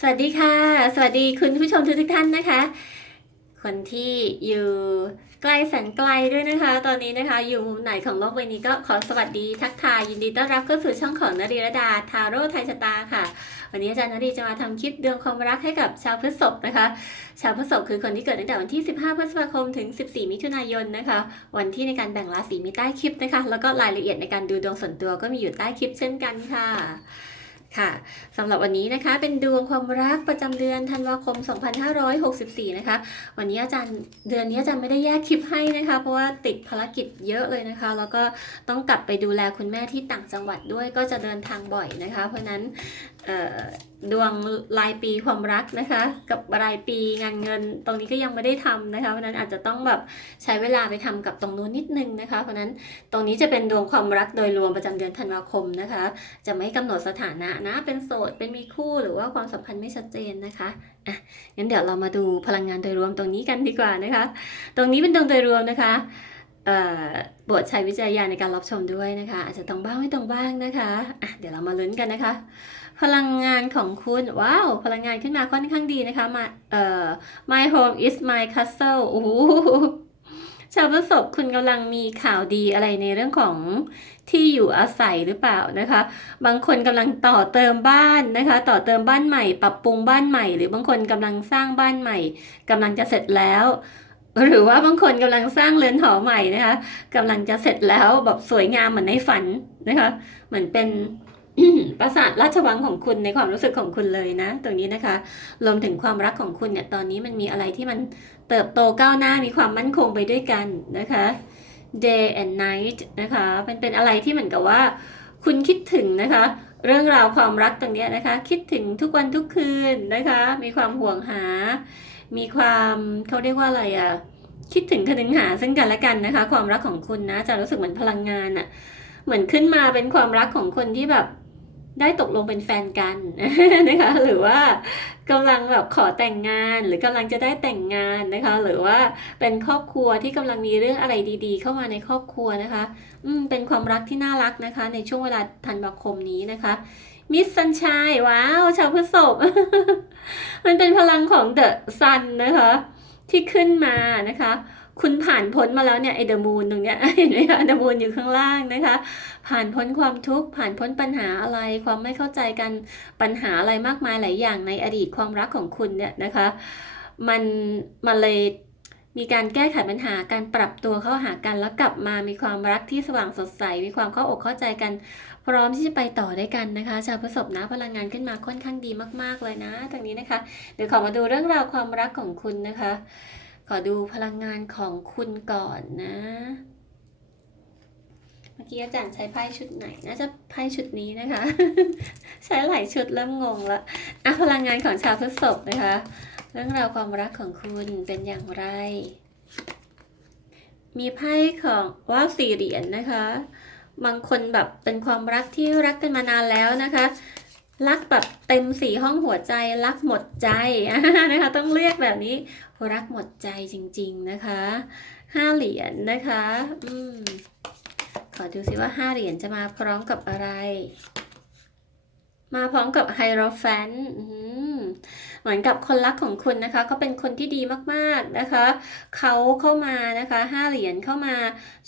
สวัสดีค่ะ สวัสดีคุณผู้ชมทุกท่านนะคะ คนที่อยู่ไกล้แสนไกลด้วยนะคะ ตอนนี้นะคะ อยู่มุมไหนของโลกใบนี้ก็ขอสวัสดีทักทายยินดีต้อนรับเข้าสู่ช่องของนรีรดาทาโร่ไทยชะตาค่ะ วันนี้อาจารย์นรีจะมาทำคลิปดวงความรักให้กับชาวพฤษภนะคะ ชาวพฤษภคือคนที่เกิดตั้งแต่วันที่ 15 พฤษภาคมถึง 14 มิถุนายนนะคะ วันที่ในการแบ่งราศีมีใต้คลิปนะคะ แล้วก็รายละเอียดในการดูดวงส่วนตัวก็มีอยู่ใต้คลิปเช่นกันค่ะ ค่ะสำหรับวันนี้นะคะเป็นดวงความรักประจำเดือนธันวาคม 2564 นะคะ วันนี้อาจารย์เดือนนี้อาจารย์ไม่ได้แยกคลิปให้นะคะ เพราะว่าติดภารกิจเยอะเลยนะคะ แล้วก็ต้องกลับไปดูแลคุณแม่ที่ต่างจังหวัดด้วยก็จะเดินทางบ่อยนะคะ เพราะนั้นดวงรายปีความรักนะคะ กับรายปีงานเงินตรงนี้ก็ยังไม่ได้ทำนะคะเพราะนั้นอาจจะต้องแบบใช้เวลาไปทำกับตรงนู้นนิดนึงนะคะ เพราะฉะนั้นตรงนี้จะเป็นดวงความรักโดยรวมประจำเดือนธันวาคมนะคะ จะไม่กำหนดสถานะนะ เป็นโสด เป็นมีคู่หรือว่าความสัมพันธ์ไม่ชัดเจนนะคะอะงั้นเดี๋ยวเรามาดูพลังงานโดยรวมตรงนี้กันดีกว่านะคะ ตรงนี้เป็นดวงโดยรวมนะคะเอ่อโปรดใช้วิจารณญาณในการรับชมด้วยนะคะ อาจจะตรงบ้างไม่ตรงบ้างนะคะะเดี๋ยวเรามาลุ้นกันนะคะ พลังงานของคุณว้าวพลังงานขึ้นมาค่อนข้างดีนะคะมาเอ่อ my home is my castle โอ้โหชาวพฤษภคุณกำลังมีข่าวดีอะไรในเรื่องของ ที่อยู่อาศัยหรือเปล่านะคะ บางคนกำลังต่อเติมบ้านนะคะ ต่อเติมบ้านใหม่ ปรับปรุงบ้านใหม่ หรือบางคนกำลังสร้างบ้านใหม่กำลังจะเสร็จแล้วหรือว่าบางคนกำลังสร้างเรือนหอใหม่นะคะกำลังจะเสร็จแล้วแบบสวยงามเหมือนในฝันนะคะ เหมือนเป็นปราสาทราชวังของคุณในความรู้สึกของคุณเลยนะ ตรงนี้นะคะรวมถึงความรักของคุณเนี่ยตอนนี้มันมีอะไรที่มันเติบโตก้าวหน้ามีความมั่นคงไปด้วยกันนะคะ day and night นะคะเป็นเป็นอะไรที่เหมือนกับว่าคุณคิดถึงนะคะ เรื่องราวความรักตรงนี้นะคะ คิดถึงทุกวันทุกคืนนะคะ มีความห่วงหา มีความเขาเรียกว่าอะไรอะคิดถึงคนึงหาซึ่งกันและกันนะคะ ความรักของคุณนะจะรู้สึกเหมือนพลังงานอะเหมือนขึ้นมาเป็นความรักของคนที่แบบ ได้ตกลงเป็นแฟนกันนะคะหรือว่ากำลังแบบขอแต่งงาน หรือกำลังจะได้แต่งงานนะคะ หรือว่าเป็นครอบครัวที่กำลังมีเรื่องอะไรดีๆ เข้ามาในครอบครัวนะคะอืมเป็นความรักที่น่ารักนะคะ ในช่วงเวลาธันวาคมนี้นะคะมิสซันชัยว้าวชาวพฤษภมันเป็นพลังของเดอะซันนะคะ ที่ขึ้นมานะคะ คุณผ่านพ้นมาแล้วเนี่ยไอเดอะมูนตรงเนี้ยเห็นไหมคะเดอะมูนอยู่ข้างล่างนะคะ ผ่านพ้นความทุกข์ผ่านพ้นปัญหาอะไรความไม่เข้าใจกันปัญหาอะไรมากมายหลายอย่างในอดีตความรักของคุณเนี่ยนะคะ มันมันเลยมีการแก้ไขปัญหาการปรับตัวเข้าหากันแล้วกลับมามีความรักที่สว่างสดใส มีความเข้าอกเข้าใจกัน พร้อมที่จะไปต่อด้วยกันนะคะ ชาวพฤษภนะพลังงานขึ้นมาค่อนข้างดีมากๆเลยนะตรงนี้นะคะ เดี๋ยวขอมาดูเรื่องราวความรักของคุณนะคะ ขอดูพลังงานของคุณก่อนนะ เมื่อกี้อาจารย์ใช้ไพ่ชุดไหน น่าจะไพ่ชุดนี้นะคะ ใช้หลายชุดเริ่มงงละอะพลังงานของชาวพฤษภนะคะ เรื่องราวความรักของคุณเป็นอย่างไร มีไพ่ของว้าวสี่เหรียญนะคะ บางคนแบบเป็นความรักที่รักกันมานานแล้วนะคะ รักแบบเต็มสีห้องหัวใจ รักหมดใจนะคะ ต้องเรียกแบบนี้ รักหมดใจจริง ๆนะคะห้าเหรียญนะคะอืมขอดูสิว่าห้าเหรียญจะมาพร้อมกับอะไร มาพร้อมกับไฮโรแฟนเหมือนกับคนรักของคุณนะคะเขาเป็นคนที่ดีมากๆนะคะ เขาเข้ามานะคะห้าเหรียญเข้ามา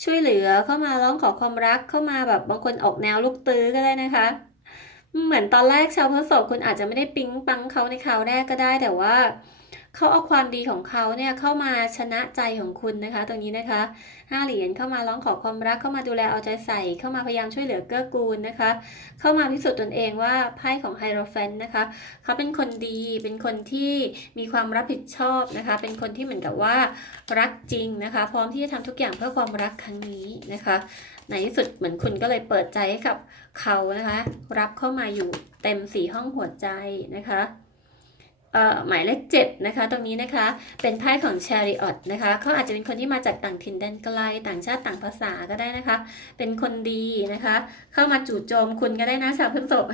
ช่วยเหลือเข้ามาร้องขอความรักเข้ามาแบบบางคนออกแนวลูกตื้อก็ได้นะคะ เหมือนตอนแรกชาวพฤษภคุณอาจจะไม่ได้ปิ๊งปังเขาในคราวแรกก็ได้ แต่ว่าเขาเอาความดีของเขาเนี่ยเข้ามาชนะใจของคุณนะคะ ตรงนี้นะคะห้าเหรียญเข้ามาร้องขอความรักเข้ามาดูแลเอาใจใส่ เข้ามาพยายามช่วยเหลือเกื้อกูลนะคะ เข้ามาพิสูจน์ตนเองว่าไพ่ของไฮโรแฟนนะคะเขาเป็นคนดีเป็นคนที่มีความรับผิดชอบนะคะ เป็นคนที่เหมือนกับว่ารักจริงนะคะ พร้อมที่จะทำทุกอย่างเพื่อความรักครั้งนี้นะคะ ในที่สุดเหมือนคุณก็เลยเปิดใจให้กับเขานะคะ รับเข้ามาอยู่เต็มสีห้องหัวใจนะคะหมายเลขเจ็ดนะคะตรงนี้นะคะเป็นไพ่ของ Chariot นะคะเขาอาจจะเป็นคนที่มาจากต่างถิ่นแดนไกลต่างชาติต่างภาษาก็ได้นะคะ เป็นคนดีนะคะ เข้ามาจู่โจมคุณก็ได้นะชาวพฤษภ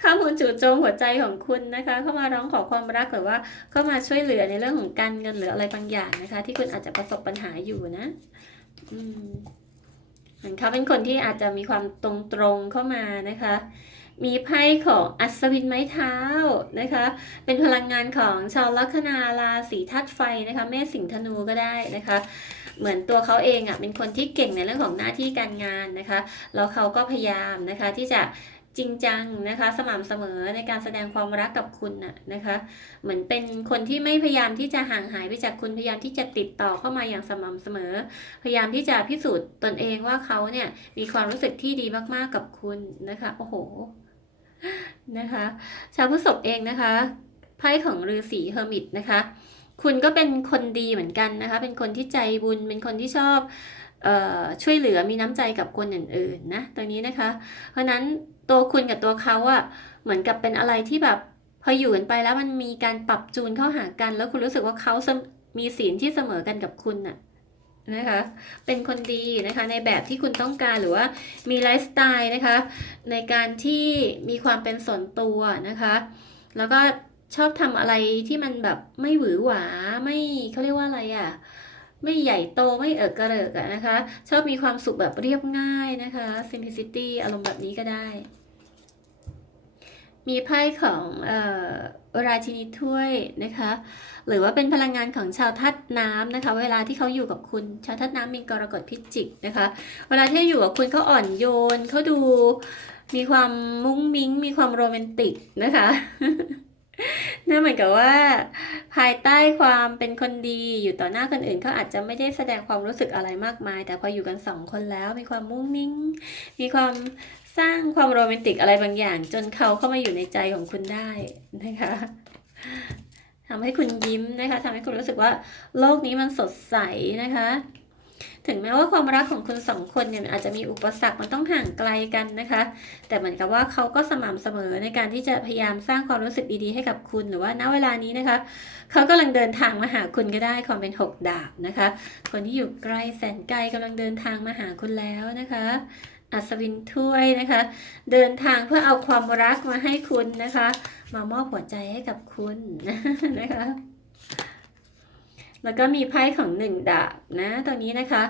เข้ามาจู่โจมหัวใจของคุณนะคะ เข้ามาร้องขอความรักหรือว่าเข้ามาช่วยเหลือในเรื่องของการเงินหรืออะไรบางอย่างนะคะ ที่คุณอาจจะประสบปัญหาอยู่นะ อืม เหมือนเขาเป็นคนที่อาจจะมีความตรงตรงเข้ามานะคะ มีไพ่ของอัศวินไม้เท้านะคะ เป็นพลังงานของชาวลัคนาราศีธาตุไฟนะคะเมษสิงห์ธนูก็ได้นะคะ เหมือนตัวเขาเองอะเป็นคนที่เก่งในเรื่องของหน้าที่การงานนะคะ แล้วเขาก็พยายามนะคะที่จะ จริงจังนะคะ สม่ำเสมอในการแสดงความรักกับคุณน่ะนะคะ เหมือนเป็นคนที่ไม่พยายามที่จะห่างหายไปจากคุณพยายามที่จะติดต่อเข้ามาอย่างสม่ำเสมอ พยายามที่จะพิสูจน์ตนเองว่าเขาเนี่ยมีความรู้สึกที่ดีมากๆกับคุณนะคะโอ้โหนะคะ ชาวพฤษภเองนะคะไพ่ของฤาษีเฮอร์มิตนะคะคุณก็เป็นคนดีเหมือนกันนะคะ เป็นคนที่ใจบุญ เป็นคนที่ชอบเออช่วยเหลือมีน้ำใจกับคนอื่นๆนะ ตรงนี้นะคะ เพราะนั้น ตัวคุณกับตัวเขาอะเหมือนกับเป็นอะไรที่แบบพออยู่กันไปแล้วมันมีการปรับจูนเข้าหากัน แล้วคุณรู้สึกว่าเขามมีศีลที่เสมอกันกับคุณน่ะนะคะ เป็นคนดีนะคะในแบบที่คุณต้องการหรือว่ามีไลฟ์สไตล์นะคะ ในการที่มีความเป็นส่วนตัวนะคะ แล้วก็ชอบทำอะไรที่มันแบบไม่หวือหวาไม่เขาเรียกว่าอะไรอะ่ะ ไม่ใหญ่โตไม่เอิกกระเริกอะนะคะ ชอบมีความสุขแบบเรียบง่ายนะคะ simplicity อารมณ์แบบนี้ก็ได้ มีไพ่ของเอ่อราชินีถ้วยนะคะ หรือว่าเป็นพลังงานของชาวธาตุน้ำนะคะ เวลาที่เขาอยู่กับคุณ ชาวธาตุน้ำมีกรกฎพิจิกนะคะ เวลาที่อยู่กับคุณเขาอ่อนโยนเขาดูมีความมุ้งมิ้ง มีความโรแมนติกนะคะ น่าเหมือนกับว่า ภายใต้ความเป็นคนดีอยู่ต่อหน้าคนอื่นเขาอาจจะไม่ได้แสดงความรู้สึกอะไรมากมาย แต่พออยู่กันสองคนแล้วมีความมุ้งมิ้งมีความสร้างความโรแมนติกอะไรบางอย่าง จนเขาเข้ามาอยู่ในใจของคุณได้นะคะทำให้คุณยิ้มนะคะทำให้คุณรู้สึกว่าโลกนี้มันสดใสนะคะ ถึงแม้ว่าความรักของคุณสองคนเนี่ยอาจจะมีอุปสรรคมันต้องห่างไกลกันนะคะ แต่เหมือนกับว่าเขาก็สม่ำเสมอในการที่จะพยายามสร้างความรู้สึกดีๆให้กับคุณหรือว่าณเวลานี้นะคะ เขากำลังเดินทางมาหาคุณก็ได้ความเป็นหกดาบนะคะ คนที่อยู่ไกลแสนไกลกำลังเดินทางมาหาคุณแล้วนะคะอัศวินถ้วยนะคะ เดินทางเพื่อเอาความรักมาให้คุณนะคะ มามอบหัวใจให้กับคุณนะคะ แล้วก็มีไพ่ของหนึ่งดาบนะตรงนี้นะคะ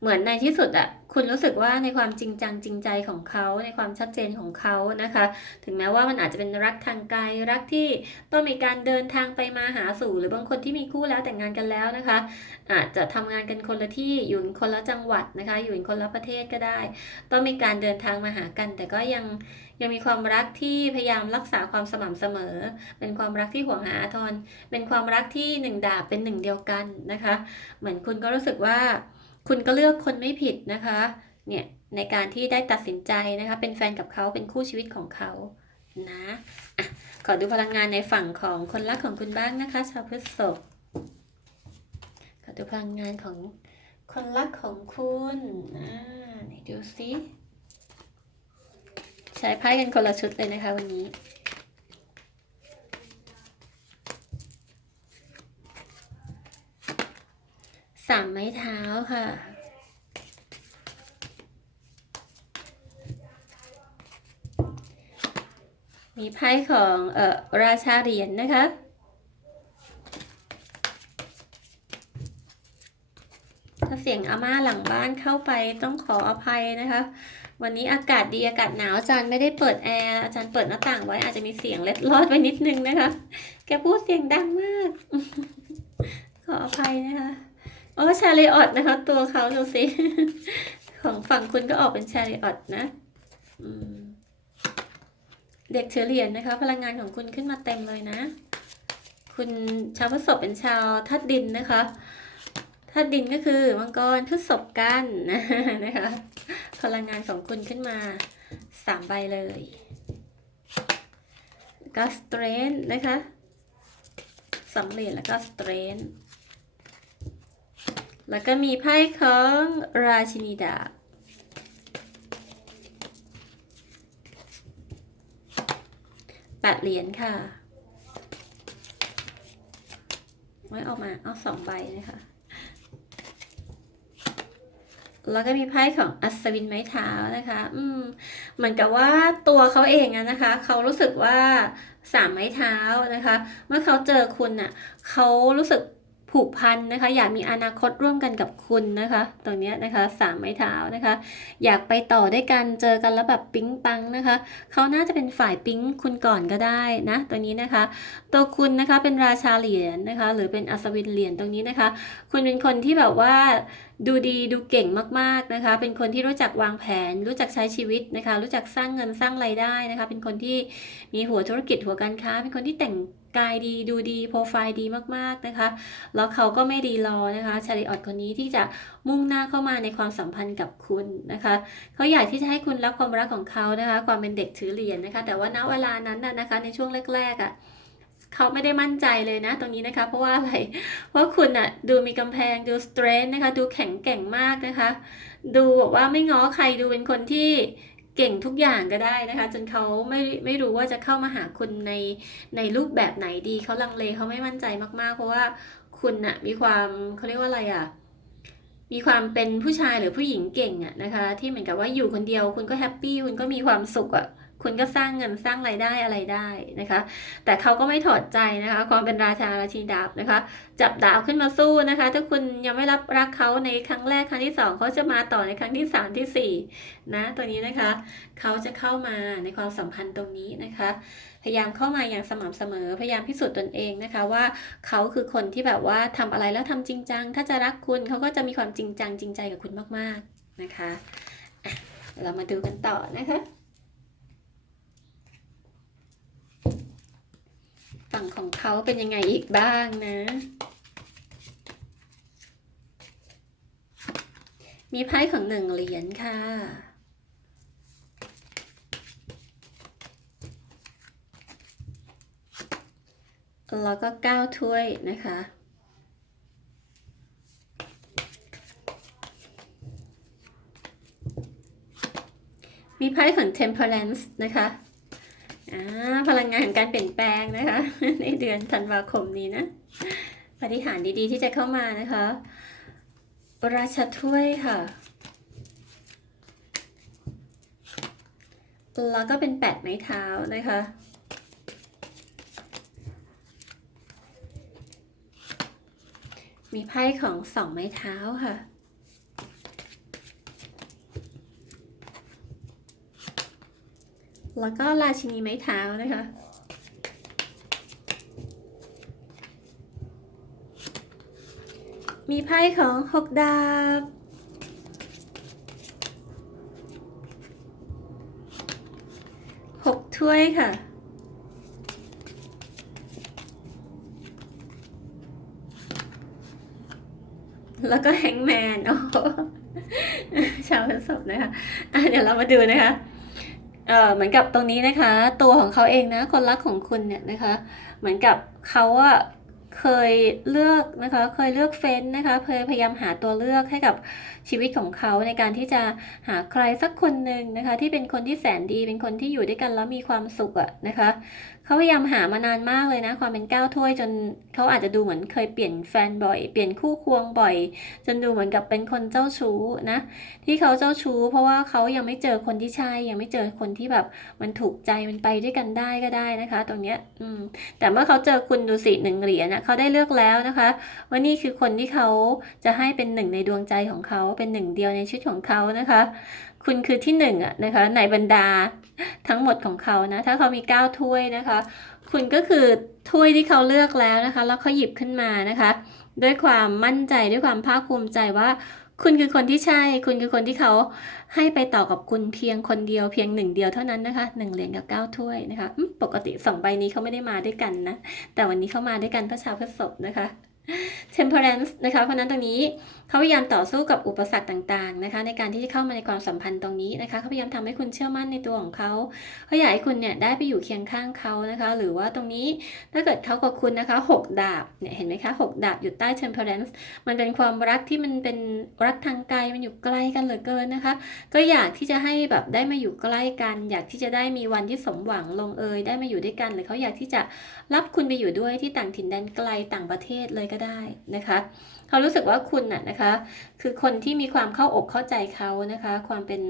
เหมือนในที่สุดอะคุณรู้สึกว่าในความจริงจังจริงใจของเขา ในความชัดเจนของเขานะคะ ถึงแม้ว่ามันอาจจะเป็นรักทางไกลรักที่ต้องมีการเดินทางไปมาหาสู่ หรือบางคนที่มีคู่แล้วแต่งงานกันแล้วนะคะ อาจจะทำงานกันคนละที่อยู่คนละจังหวัดนะคะ อยู่คนละประเทศก็ได้ ต้องมีการเดินทางมาหากัน แต่ก็ยังยังมีความรักที่พยายามรักษาความสม่ำเสมอ เป็นความรักที่ห่วงหาอาทรเป็นความรักที่หนึ่งดาบเป็นหนึ่งเดียวกันนะคะ เหมือนคุณก็รู้สึกว่า คุณก็เลือกคนไม่ผิดนะคะ เนี่ยในการที่ได้ตัดสินใจนะคะ เป็นแฟนกับเขาเป็นคู่ชีวิตของเขานะอะขอดูพลังงานในฝั่งของคนรักของคุณบ้างนะคะ ชาวพฤษภขอดูพลังงานของคนรักของคุณอ่าไหนดูซิใช้ไพ่กันคนละชุดเลยนะคะวันนี้ สามไม้เท้าค่ะ มีไพ่ของเอ่อราชาเหรียญนะคะถ้าเสียงอาม่าหลังบ้านเข้าไปต้องขออภัยนะคะ วันนี้อากาศดีอากาศหนาวอาจารย์ไม่ได้เปิดแอร์อาจารย์เปิดหน้าต่างไว้อาจจะมีเสียงเล็ดลอดไปนิดนึงนะคะ แกพูดเสียงดังมาก ขออภัยนะคะ โอ้ชาลีออตนะคะ ตัวเขาดูสิ ของฝั่งคุณก็ออกเป็นชาลีออตนะเด็กเฉอเหรียญนะคะ พลังงานของคุณขึ้นมาเต็มเลยนะ คุณชาวพฤษภเป็นชาวธาตุดินนะคะธาตุดินก็คือมังกรพฤษภกันนะคะ พลังงานของคุณขึ้นมาสามใบเลยก็สเตรนนะคะสองเรียญแล้วก็สเตรน แล้วก็มีไพ่ของราชินีดาบแปดเหรียญค่ะ ไว้ออกมา เอาสองใบนะคะแล้วก็มีไพ่ของอัศวินไม้เท้านะคะ อืม เหมือนกับว่าตัวเขาเองอะนะคะ เขารู้สึกว่าสามไม้เท้านะคะ เมื่อเขาเจอคุณอะเขารู้สึก ผูกพันนะคะ อยากมีอนาคตร่วมกันกับคุณนะคะ ตรงนี้นะคะสามไม้เท้านะคะ อยากไปต่อด้วยกันเจอกันแล้วแบบปิ๊งปังนะคะเขาน่าจะเป็นฝ่ายปิ๊งคุณก่อนก็ได้นะตัวนี้นะคะ ตัวคุณนะคะเป็นราชาเหรียญนะคะ หรือเป็นอัศวินเหรียญตรงนี้นะคะ คุณเป็นคนที่แบบว่า ดูดีดูเก่งมากๆนะคะ เป็นคนที่รู้จักวางแผน รู้จักใช้ชีวิตนะคะ รู้จักสร้างเงินสร้างรายได้นะคะ เป็นคนที่มีหัวธุรกิจหัวการค้า เป็นคนที่แต่งกายดีดูดีโปรไฟล์ดีมากๆนะคะ แล้วเขาก็ไม่รีรอนะคะชาริออตคนนี้ที่จะมุ่งหน้าเข้ามาในความสัมพันธ์กับคุณนะคะเขาอยากที่จะให้คุณรับความรักของเขานะคะ ความเป็นเด็กถือเหรียญนะคะ แต่ว่าณเวลานั้นน่ะนะคะ ในช่วงแรกๆอะ เขาไม่ได้มั่นใจเลยนะตรงนี้นะคะ เพราะว่าอะไร เพราะคุณอะดูมีกำแพงดูสเตรนนะคะ ดูแข็งแกร่งมากนะคะ ดูแบบว่าไม่ง้อใครดูเป็นคนที่เก่งทุกอย่างก็ได้นะคะ จนเขาไม่ไม่รู้ว่าจะเข้ามาหาคุณในในรูปแบบไหนดีเขาลังเลเขาไม่มั่นใจมากๆ เพราะว่าคุณน่ะมีความเขาเรียกว่าอะไรอะมีความเป็นผู้ชายหรือผู้หญิงเก่งอะนะคะ ที่เหมือนกับว่าอยู่คนเดียว คุณก็แฮปปี้คุณก็มีความสุขอะ คุณก็สร้างเงินสร้างรายได้อะไรได้นะคะ แต่เขาก็ไม่ถอดใจนะคะ ความเป็นราชาราชินีดาบนะคะ จับดาบขึ้นมาสู้นะคะ ถ้าคุณยังไม่รับรักเขาในครั้งแรกครั้งที่สองเขาจะมาต่อในครั้งที่สามที่สี่นะตัวนี้นะคะ เขาจะเข้ามาในความสัมพันธ์ตรงนี้นะคะ พยายามเข้ามาอย่างสม่ำเสมอ พยายามพิสูจน์ตนเองนะคะ ว่าเขาคือคนที่แบบว่าทำอะไรแล้วทำจริงจัง ถ้าจะรักคุณเขาก็จะมีความจริงจังจริงใจกับคุณมากๆนะคะ เรามาดูกันต่อนะคะ ฝั่งของเขาเป็นยังไงอีกบ้างนะ มีไพ่ของหนึ่งเหรียญค่ะแล้วก็เก้าถ้วยนะคะ มีไพ่ของ temperance นะคะ พลังงานของการเปลี่ยนแปลงนะคะ ในเดือนธันวาคมนี้นะปฏิหารดีๆที่จะเข้ามานะคะ ราชถ้วยค่ะ แล้วก็เป็นแปดไม้เท้านะคะมีไพ่ของสองไม้เท้าค่ะ แล้วก็ราชินีไม้เท้านะคะ มีไพ่ของหกดาบ หกถ้วยค่ะแล้วก็แฮงแมนโอ้ชาวพฤษภนะคะอะเดี๋ยวเรามาดูนะคะ เออเหมือนกับตรงนี้นะคะ ตัวของเขาเองนะ คนรักของคุณเนี่ยนะคะ เหมือนกับเขาอะเคยเลือกนะคะ เคยเลือกเฟ้นนะคะ เคยพยายามหาตัวเลือกให้กับชีวิตของเขาในการที่จะหาใครสักคนหนึ่งนะคะ ที่เป็นคนที่แสนดี เป็นคนที่อยู่ด้วยกันแล้วมีความสุขอะนะคะ เขาพยายามหามานานมากเลยนะ ความเป็นก้าวถ้วยจนเขาอาจจะดูเหมือนเคยเปลี่ยนแฟนบ่อย เปลี่ยนคู่ควงบ่อย จนดูเหมือนกับเป็นคนเจ้าชู้นะ ที่เขาเจ้าชู้ เพราะว่าเขายังไม่เจอคนที่ใช่ยังไม่เจอคนที่แบบมันถูกใจมันไปด้วยกันได้ก็ได้นะคะ ตรงเนี้ยอืมแต่เมื่อเขาเจอคุณดูสิหนึ่งเหรียญนะเขาได้เลือกแล้วนะคะ ว่านี่คือคนที่เขาจะให้เป็นหนึ่งในดวงใจของเขาเป็นหนึ่งเดียวในชีวิตของเขานะคะ คุณคือที่หนึ่งอะนะคะในบรรดาทั้งหมดของเขานะถ้าเขามีเก้าถ้วยนะคะ คุณก็คือถ้วยที่เขาเลือกแล้วนะคะ แล้วเขาหยิบขึ้นมานะคะ ด้วยความมั่นใจด้วยความภาคภูมิใจว่าคุณคือคนที่ใช่ คุณคือคนที่เขาให้ไปต่อกับคุณเพียงคนเดียวเพียงหนึ่งเดียวเท่านั้นนะคะหนึ่งเหรียญกับเก้าถ้วยนะคะอืมปกติสองใบนี้เขาไม่ได้มาด้วยกันนะ แต่วันนี้เขามาด้วยกันพระชาวพฤษภนะคะ temperance นะคะ เพราะนั้นตรงนี้เขาพยายามต่อสู้กับอุปสรรคต่างๆนะคะ ในการที่จะเข้ามาในความสัมพันธ์ตรงนี้นะคะเขาพยายามทำให้คุณเชื่อมั่นในตัวของเขาเขาอยากให้คุณเนี่ยได้ไปอยู่เคียงข้างเขานะคะ หรือว่าตรงนี้ถ้าเกิดเขากับคุณนะคะหกดาบเนี่ยเห็นไหมคะหกดาบอยู่ใต้ temperance มันเป็นความรักที่มันเป็นรักทางไกลมันอยู่ใกล้กันเหลือเกินนะคะ ก็อยากที่จะให้แบบได้มาอยู่ใกล้กัน อยากที่จะได้มีวันที่สมหวังลงเอยได้มาอยู่ด้วยกัน หรือเขาอยากที่จะรับคุณไปอยู่ด้วยที่ต่างถิ่นแดนไกลต่างประเทศเลยก็ได้นะคะเขารู้สึกว่าคุณน่ะนะคะ คือคนที่มีความเข้าอกเข้าใจเขานะคะ ความเป็น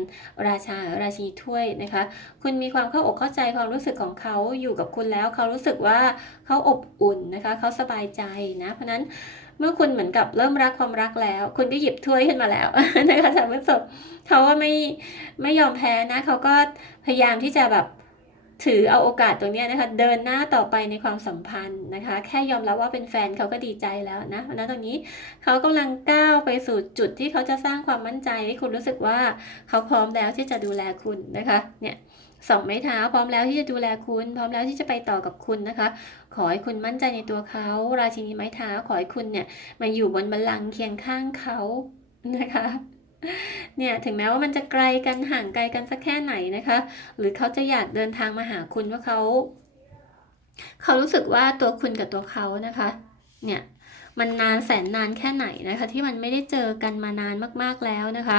ราชาราชีถ้วยนะคะ คุณมีความเข้าอกเข้าใจความรู้สึกของเขาอยู่กับคุณแล้ว เขารู้สึกว่าเขาอบอุ่นนะคะเขาสบายใจนะเพราะนั้นเมื่อคุณเหมือนกับเริ่มรักความรักแล้ว คุณก็หยิบถ้วยขึ้นมาแล้วนะคะชาวพฤษภเขาว่าไม่ไม่ยอมแพ้นะเขาก็พยายามที่จะแบบ ถือเอาโอกาสตรงนี้นะคะ เดินหน้าต่อไปในความสัมพันธ์นะคะ แค่ยอมรับว่าเป็นแฟนเขาก็ดีใจแล้วนะเพราะนั้นตรงนี้เขากำลังก้าวไปสู่จุดที่เขาจะสร้างความมั่นใจให้คุณรู้สึกว่าเขาพร้อมแล้วที่จะดูแลคุณนะคะ เนี่ยสองไม้เท้าพร้อมแล้วที่จะดูแลคุณ พร้อมแล้วที่จะไปต่อกับคุณนะคะ ขอให้คุณมั่นใจในตัวเขา ราชินีไม้เท้าขอให้คุณเนี่ยมาอยู่บนบัลลังก์เคียงข้างเขานะคะ เนี่ยถึงแม้ว่ามันจะไกลกันห่างไกลกันสักแค่ไหนนะคะ หรือเขาจะอยากเดินทางมาหาคุณว่าเขา เขารู้สึกว่าตัวคุณกับตัวเขานะคะ เนี่ยมันนานแสนนานแค่ไหนนะคะ ที่มันไม่ได้เจอกันมานานมากๆแล้วนะคะ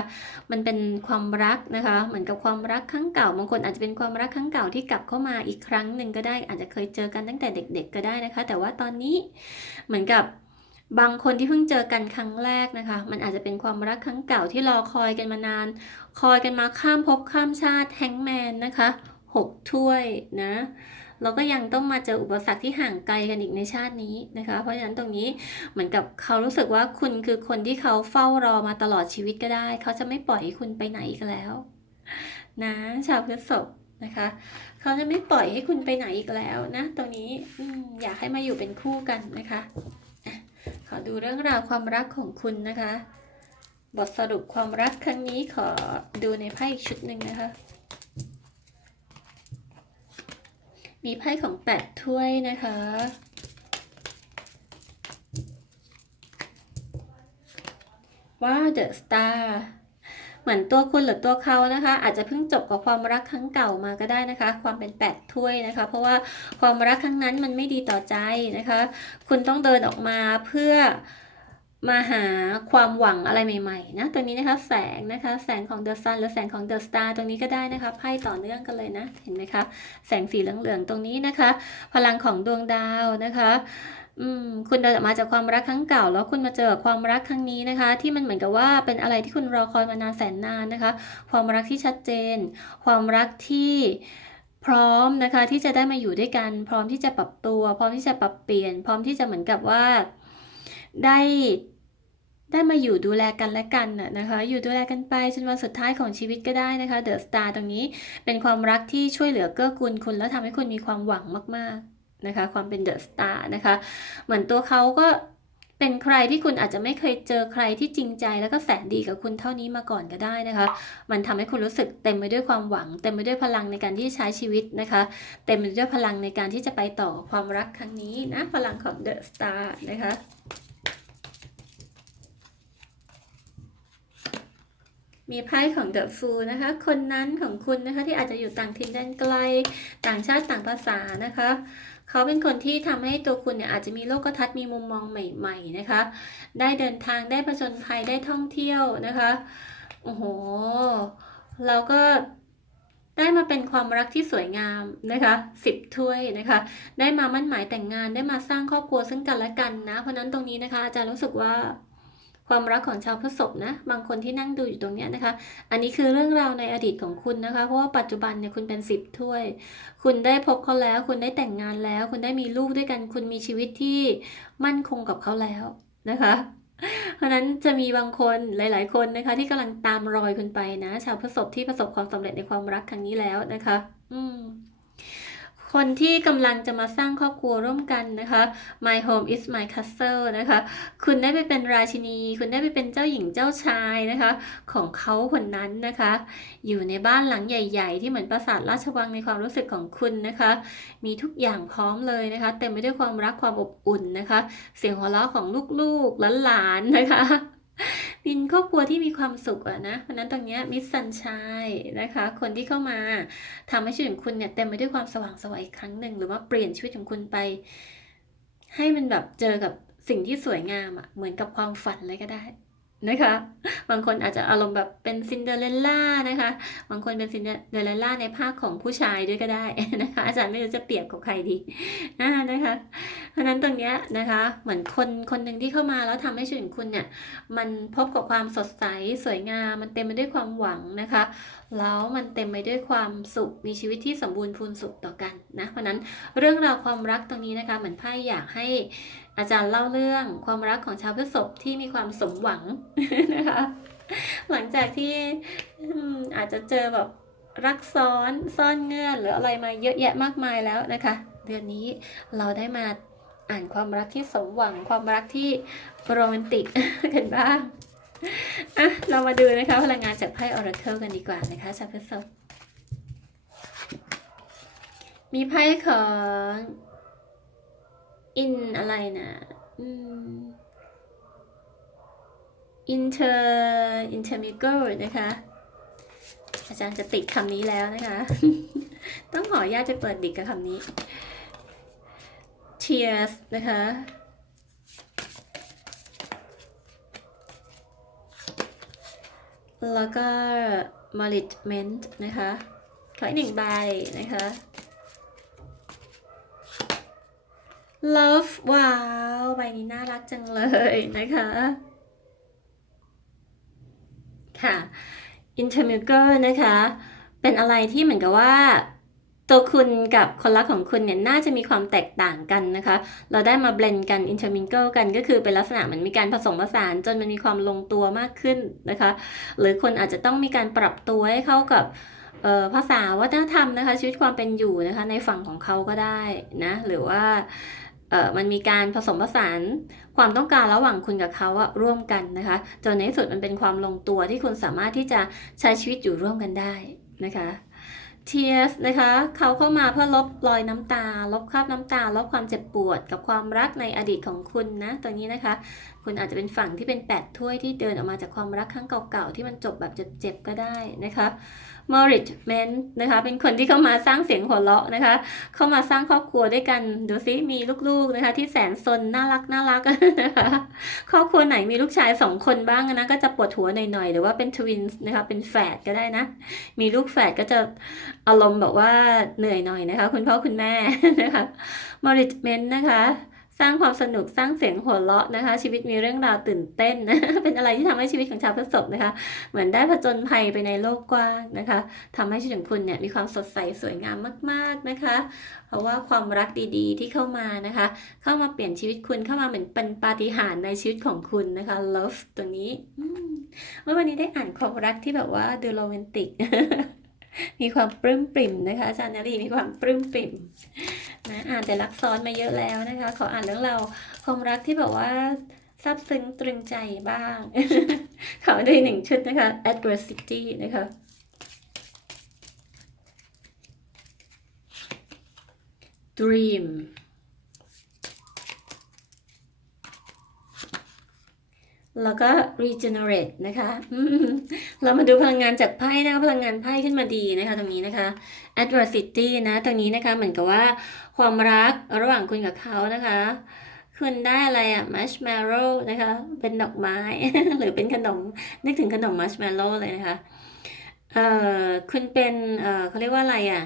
มันเป็นความรักนะคะ เหมือนกับความรักครั้งเก่าบางคนอาจจะเป็นความรักครั้งเก่าที่กลับเข้ามาอีกครั้งหนึ่งก็ได้ อาจจะเคยเจอกันตั้งแต่เด็ก ๆ ก็ได้นะคะ แต่ว่าตอนนี้เหมือนกับ บางคนที่เพิ่งเจอกันครั้งแรกนะคะ มันอาจจะเป็นความรักครั้งเก่าที่รอคอยกันมานาน คอยกันมาข้ามภพข้ามชาติแฮงแมนนะคะหกถ้วยนะเราก็ยังต้องมาเจออุปสรรคที่ห่างไกลกันอีกในชาตินี้นะคะ เพราะฉะนั้นตรงนี้เหมือนกับเขารู้สึกว่าคุณคือคนที่เขาเฝ้ารอมาตลอดชีวิตก็ได้ เขาจะไม่ปล่อยให้คุณไปไหนอีกแล้ว นะชาวพฤษภนะคะ เขาจะไม่ปล่อยให้คุณไปไหนอีกแล้วนะ ตรงนี้อือยากให้มาอยู่เป็นคู่กันนะคะ อะขอดูเรื่องราวความรักของคุณนะคะ บทสรุปความรักครั้งนี้ขอดูในไพ่อีกชุดหนึ่งนะคะ มีไพ่ของแปดถ้วยนะคะว่า The Star เหมือนตัวคุณหรือตัวเขานะคะ อาจจะเพิ่งจบกับความรักครั้งเก่ามาก็ได้นะคะ ความเป็นแปดถ้วยนะคะ เพราะว่าความรักครั้งนั้นมันไม่ดีต่อใจนะคะ คุณต้องเดินออกมาเพื่อมาหาความหวังอะไรใหม่ๆนะตัวนี้นะคะแสงนะคะแสงของ The Sun หรือแสงของ The Star ตรงนี้ก็ได้นะคะไพ่ต่อเนื่องกันเลยนะเห็นไหมคะแสงสีเหลืองๆตรงนี้นะคะ พลังของดวงดาวนะคะ อืมคุณเดินออกมาจากความรักครั้งเก่า แล้วคุณมาเจอกับความรักครั้งนี้นะคะ ที่มันเหมือนกับว่าเป็นอะไรที่คุณรอคอยมานานแสนนานนะคะ ความรักที่ชัดเจน ความรักที่พร้อมนะคะที่จะได้มาอยู่ด้วยกัน พร้อมที่จะปรับตัว พร้อมที่จะปรับเปลี่ยน พร้อมที่จะเหมือนกับว่าได้ได้มาอยู่ดูแลกันและกันน่ะนะคะ อยู่ดูแลกันไปจนวันสุดท้ายของชีวิตก็ได้นะคะเดอะสตาร์ตรงนี้เป็นความรักที่ช่วยเหลือเกื้อกูลคุณ แล้วทำให้คุณมีความหวังมากๆ นะคะความเป็นเดอะสตาร์นะคะเหมือนตัวเขาก็เป็นใครที่คุณอาจจะไม่เคยเจอใครที่จริงใจ แล้วก็แสนดีกับคุณเท่านี้มาก่อนก็ได้นะคะ มันทำให้คุณรู้สึกเต็มไปด้วยความหวัง เต็มไปด้วยพลังในการที่ใช้ชีวิตนะคะ เต็มไปด้วยพลังในการที่จะไปต่อความรักครั้งนี้นะพลังของเดอะสตาร์นะคะมีไพ่ของเดอะฟูนะคะ คนนั้นของคุณนะคะที่อาจจะอยู่ต่างถิ่นแดนไกล ต่างชาติต่างภาษานะคะ เขาเป็นคนที่ทำให้ตัวคุณเนี่ยอาจจะมีโลกทัศน์มีมุมมองใหม่ๆนะคะ ได้เดินทางได้ผจญภัยได้ท่องเที่ยวนะคะ โอ้โห เราก็ได้มาเป็นความรักที่สวยงามนะคะสิบถ้วยนะคะ ได้มามั่นหมายแต่งงานได้มาสร้างครอบครัวซึ่งกันและกันนะ เพราะนั้นตรงนี้นะคะอาจารย์รู้สึกว่า ความรักของชาวพฤษภนะ บางคนที่นั่งดูอยู่ตรงเนี้ยนะคะ อันนี้คือเรื่องราวในอดีตของคุณนะคะ เพราะว่าปัจจุบันเนี่ยคุณเป็นสิบถ้วย คุณได้พบเขาแล้ว คุณได้แต่งงานแล้ว คุณได้มีลูกด้วยกัน คุณมีชีวิตที่มั่นคงกับเขาแล้วนะคะเพราะนั้นจะมีบางคนหลาย ๆ คนนะคะ ที่กำลังตามรอยคุณไปนะ ชาวพฤษภที่ประสบความสำเร็จในความรักครั้งนี้แล้วนะคะ อืม คนที่กำลังจะมาสร้างครอบครัวร่วมกันนะคะ My home is my castle นะคะ คุณได้ไปเป็นราชินี คุณได้ไปเป็นเจ้าหญิงเจ้าชายนะคะ ของเขาคนนั้นนะคะ อยู่ในบ้านหลังใหญ่ ๆ ที่เหมือนปราสาทราชวังในความรู้สึกของคุณนะคะ มีทุกอย่างพร้อมเลยนะคะ เต็มไปด้วยความรักความอบอุ่นนะคะ เสียงหัวเราะของลูกๆหลานๆนะคะ เป็นครอบครัวที่มีความสุขอะนะเพราะนั้นตรงเนี้มิสซันชัยนะคะ คนที่เข้ามาทำให้ชีวิตของคุณเนี่ยเต็มไปด้วยความสว่างไสวัยครั้งหนึ่ง หรือว่าเปลี่ยนชีวิตของคุณไป ให้มันแบบเจอกับสิ่งที่สวยงามอะเหมือนกับความฝันเลยก็ได้ นะคะ บางคนอาจจะอารมณ์แบบเป็นซินเดอเรลล่านะคะ บางคนเป็นซินเดอเรลล่าในภาคของผู้ชายด้วยก็ได้นะคะ อาจารย์ไม่รู้จะเปรียบกับใครดีอ่านะคะ เพราะฉะนั้นตรงเนี้ยนะคะ เหมือนคนคนหนึ่งที่เข้ามาแล้วทำให้ชีวิตคุณเนี่ย มันพบกับความสดใสสวยงาม มันเต็มไปด้วยความหวังนะคะ แล้วมันเต็มไปด้วยความสุข มีชีวิตที่สมบูรณ์พูนสุขต่อกันนะ เพราะฉะนั้นเรื่องราวความรักตรงนี้นะคะ เหมือนไพ่อยากให้ อาจารย์เล่าเรื่องความรักของชาวพฤษภที่มีความสมหวังนะคะ หลังจากที่อาจจะเจอแบบรักซ้อนซ่อนเงื่อนหรืออะไรมาเยอะแยะมากมายแล้วนะคะ เดือนนี้เราได้มาอ่านความรักที่สมหวังความรักที่โรแมนติกกันบ้างอะเรามาดูนะคะพลังงานจากไพ่ Oracle กันดีกว่านะคะชาวพฤษภมีไพ่ของ อินอะไรนะอืม inter intermigo นะคะ อาจารย์จะติดคำนี้แล้วนะคะ ต้องขออนุญาตไปเปิดดิกกับคำนี้ tears นะคะแล้วก็ management นะคะ ขออีกหนึ่งใบนะคะ love ว้าว ใบนี้น่ารักจังเลยนะคะ ค่ะ intermuger นะคะ เป็นอะไรที่เหมือนกับว่าตัวคุณกับคนรักของคุณเนี่ยน่าจะมีความแตกต่างกันนะคะ เราได้มาเบลนกัน intermingle กันก็คือเป็นลักษณะเหมือนมีการผสมผสานจนมันมีความลงตัวมากขึ้นนะคะ หรือคนอาจจะต้องมีการปรับตัวให้เข้ากับภาษาวัฒนธรรมนะคะ ชีวิตความเป็นอยู่นะคะในฝั่งของเขาก็ได้นะ หรือว่า มันมีการผสมผสานความต้องการระหว่างคุณกับเขาอะร่วมกันนะคะจนในที่สุดมันเป็นความลงตัวที่คุณสามารถที่จะใช้ชีวิตอยู่ร่วมกันได้นะคะ tears นะคะเขาเข้ามาเพื่อลบรอยน้ำตา ลบคราบน้ำตา ลบความเจ็บปวดกับความรักในอดีตของคุณนะตอนนี้นะคะ คุณอาจจะเป็นฝั่งที่เป็นแปดถ้วยที่เดินออกมาจากความรักครั้งเก่าๆ ที่มันจบแบบเจ็บๆก็ได้นะคะ m o r i t m e n นะคะเป็นคนที่เข้ามาสร้างเสียงหัวเราะนะคะ เข้ามาสร้างครอบครัวด้วยกันดูซิมีลูกๆนะคะ ที่แสนซนน่ารักน่ารักนะคะครอบครัวไหนมีลูกชายสองคนบ้างนะก็จะปวดหัวหน่อยๆหรือว่าเป็นทวินส์นะคะเป็นแฝดก็ได้นะ มีลูกแฝดก็จะอารมณ์แบบว่าเหนื่อยหน่อยนะคะ คุณพ่อคุณแม่นะคะ m o r i t m e n นะคะ สร้างความสนุกสร้างเสียงหัวเราะนะคะ ชีวิตมีเรื่องราวตื่นเต้นนะเป็นอะไรที่ทำให้ชีวิตของชาวพฤษภนะคะ เหมือนได้ผจญภัยไปในโลกกว้างนะคะทำให้ชีวิตของคุณเนี่ยมีความสดใสสวยงามมาก ๆนะคะ เพราะว่าความรักดีๆที่เข้ามานะคะ เข้ามาเปลี่ยนชีวิตคุณเข้ามาเหมือนเป็นปาฏิหาริย์ในชีวิตของคุณนะคะ love ตัวนี้เมื่อวันนี้ได้อ่านความรักที่แบบว่าดูโรแมนติก มีความปลื้มปริ่มนะคะอาจารย์นารีมีความปลื้มปริ่มนะอ่านแต่รักซ้อนมาเยอะแล้วนะคะ ขออ่านเรื่องเราความรักที่แบบว่าซาบซึ้งตรึงใจบ้าง ขอด้หนึ่งชุดนะคะ adversity นะคะ dream แล้วก็ regenerate นะคะเรามาดูพลังงานจากไพ่นะคะพลังงานไพ่ขึ้นมาดีนะคะ ตรงนี้นะคะ adversity นะตรงนี้นะคะเหมือนกับว่าความรักระหว่างคุณกับเขานะคะ คุณได้อะไรอะ marshmallow นะคะ เป็นดอกไม้ หรือเป็นขนม นึกถึงขนม marshmallow เลยนะคะ เอ่อคุณเป็นเอ่อเขาเรียกว่าอะไรอะ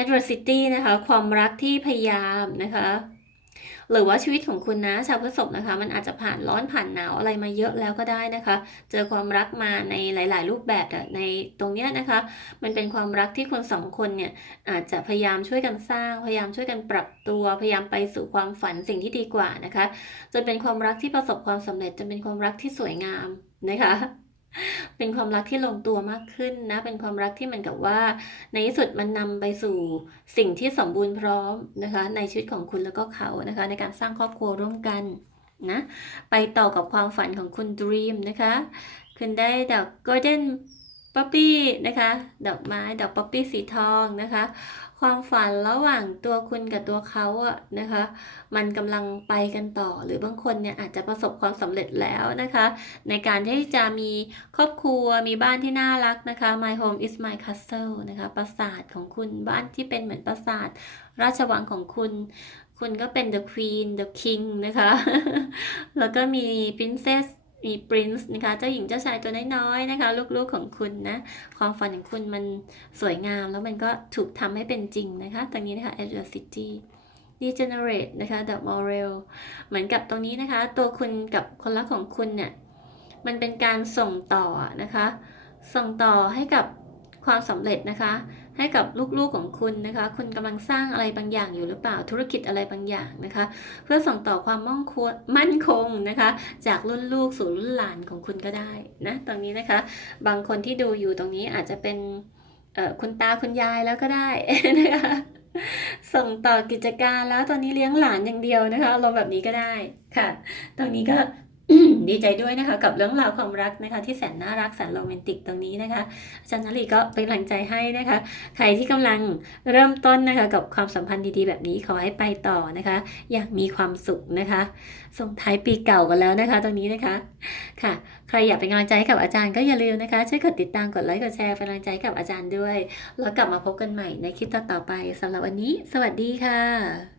adversity นะคะ ความรักที่พยายามนะคะ หรือว่าชีวิตของคุณนะชาวพฤษภนะคะ มันอาจจะผ่านร้อนผ่านหนาวอะไรมาเยอะแล้วก็ได้นะคะ เจอความรักมาในหลาย ๆ รูปแบบในตรงเนี้ยนะคะ มันเป็นความรักที่คนสองคนเนี่ยอาจจะพยายามช่วยกันสร้าง พยายามช่วยกันปรับตัวพยายามไปสู่ความฝันสิ่งที่ดีกว่านะคะ จนเป็นความรักที่ประสบความสำเร็จจนเป็นความรักที่สวยงามนะคะ เป็นความรักที่ลงตัวมากขึ้นนะ เป็นความรักที่เหมือนกับว่า ในที่สุดมันนำไปสู่สิ่งที่สมบูรณ์พร้อมนะคะ ในชีวิตของคุณแล้วก็เขานะคะ ในการสร้างครอบครัวร่วมกันนะไปต่อกับความฝันของคุณ Dream นะคะ คุณได้ดอก Golden Poppy นะคะ ดอกไม้ ดอกป๊อปปี้สีทองนะคะ ความฝันระหว่างตัวคุณกับตัวเขาอะนะคะ มันกำลังไปกันต่อ หรือบางคนเนี่ยอาจจะประสบความสำเร็จแล้วนะคะ ในการที่จะมีครอบครัวมีบ้านที่น่ารักนะคะ My home is my castle นะคะปราสาทของคุณบ้านที่เป็นเหมือนปราสาท ราชวังของคุณ คุณก็เป็น the queen the king นะคะ แล้วก็มี princess มี prince นะคะ เจ้าหญิงเจ้าชายตัวน้อยๆนะคะ ลูกๆของคุณนะ ความฝันของคุณมันสวยงามแล้วมันก็ถูกทำให้เป็นจริงนะคะ ตรงนี้นะคะ adversity degenerate นะคะ the moral เหมือนกับตรงนี้นะคะ ตัวคุณกับคนรักของคุณเนี่ย มันเป็นการส่งต่อนะคะ ส่งต่อให้กับความสำเร็จนะคะ ให้กับลูกๆของคุณนะคะ คุณกำลังสร้างอะไรบางอย่างอยู่หรือเปล่าธุรกิจอะไรบางอย่างนะคะ เพื่อส่งต่อความมั่งคงมั่นคงนะคะ จากรุ่นลูกสู่รุ่นหลานของคุณก็ได้นะตรงนี้นะคะ บางคนที่ดูอยู่ตรงนี้อาจจะเป็นคุณตาคุณยายแล้วก็ได้นะคะส่งต่อกิจการแล้วตอนนี้เลี้ยงหลานอย่างเดียวนะคะอารมณ์แบบนี้ก็ได้ค่ะ ตรงนี้ก็ ดีใจด้วยนะคะ กับเรื่องราวความรักนะคะ ที่แสนน่ารักแสนโรแมนติกตรงนี้นะคะอาจารย์นลีก็เป็นกำลังใจให้นะคะ ใครที่กำลังเริ่มต้นนะคะ กับความสัมพันธ์ดีๆ แบบนี้ขอให้ไปต่อนะคะ อยากมีความสุขนะคะส่งท้ายปีเก่ากันแล้วนะคะ ตรงนี้นะคะค่ะ ใครอยากเป็นกำลังใจให้กับอาจารย์ก็อย่าลืมนะคะช่วยกดติดตามกดไลค์กดแชร์เป็นกำลังใจกับอาจารย์ด้วย แล้วกลับมาพบกันใหม่ในคลิปต่อๆไปสำหรับวันนี้ สวัสดีค่ะ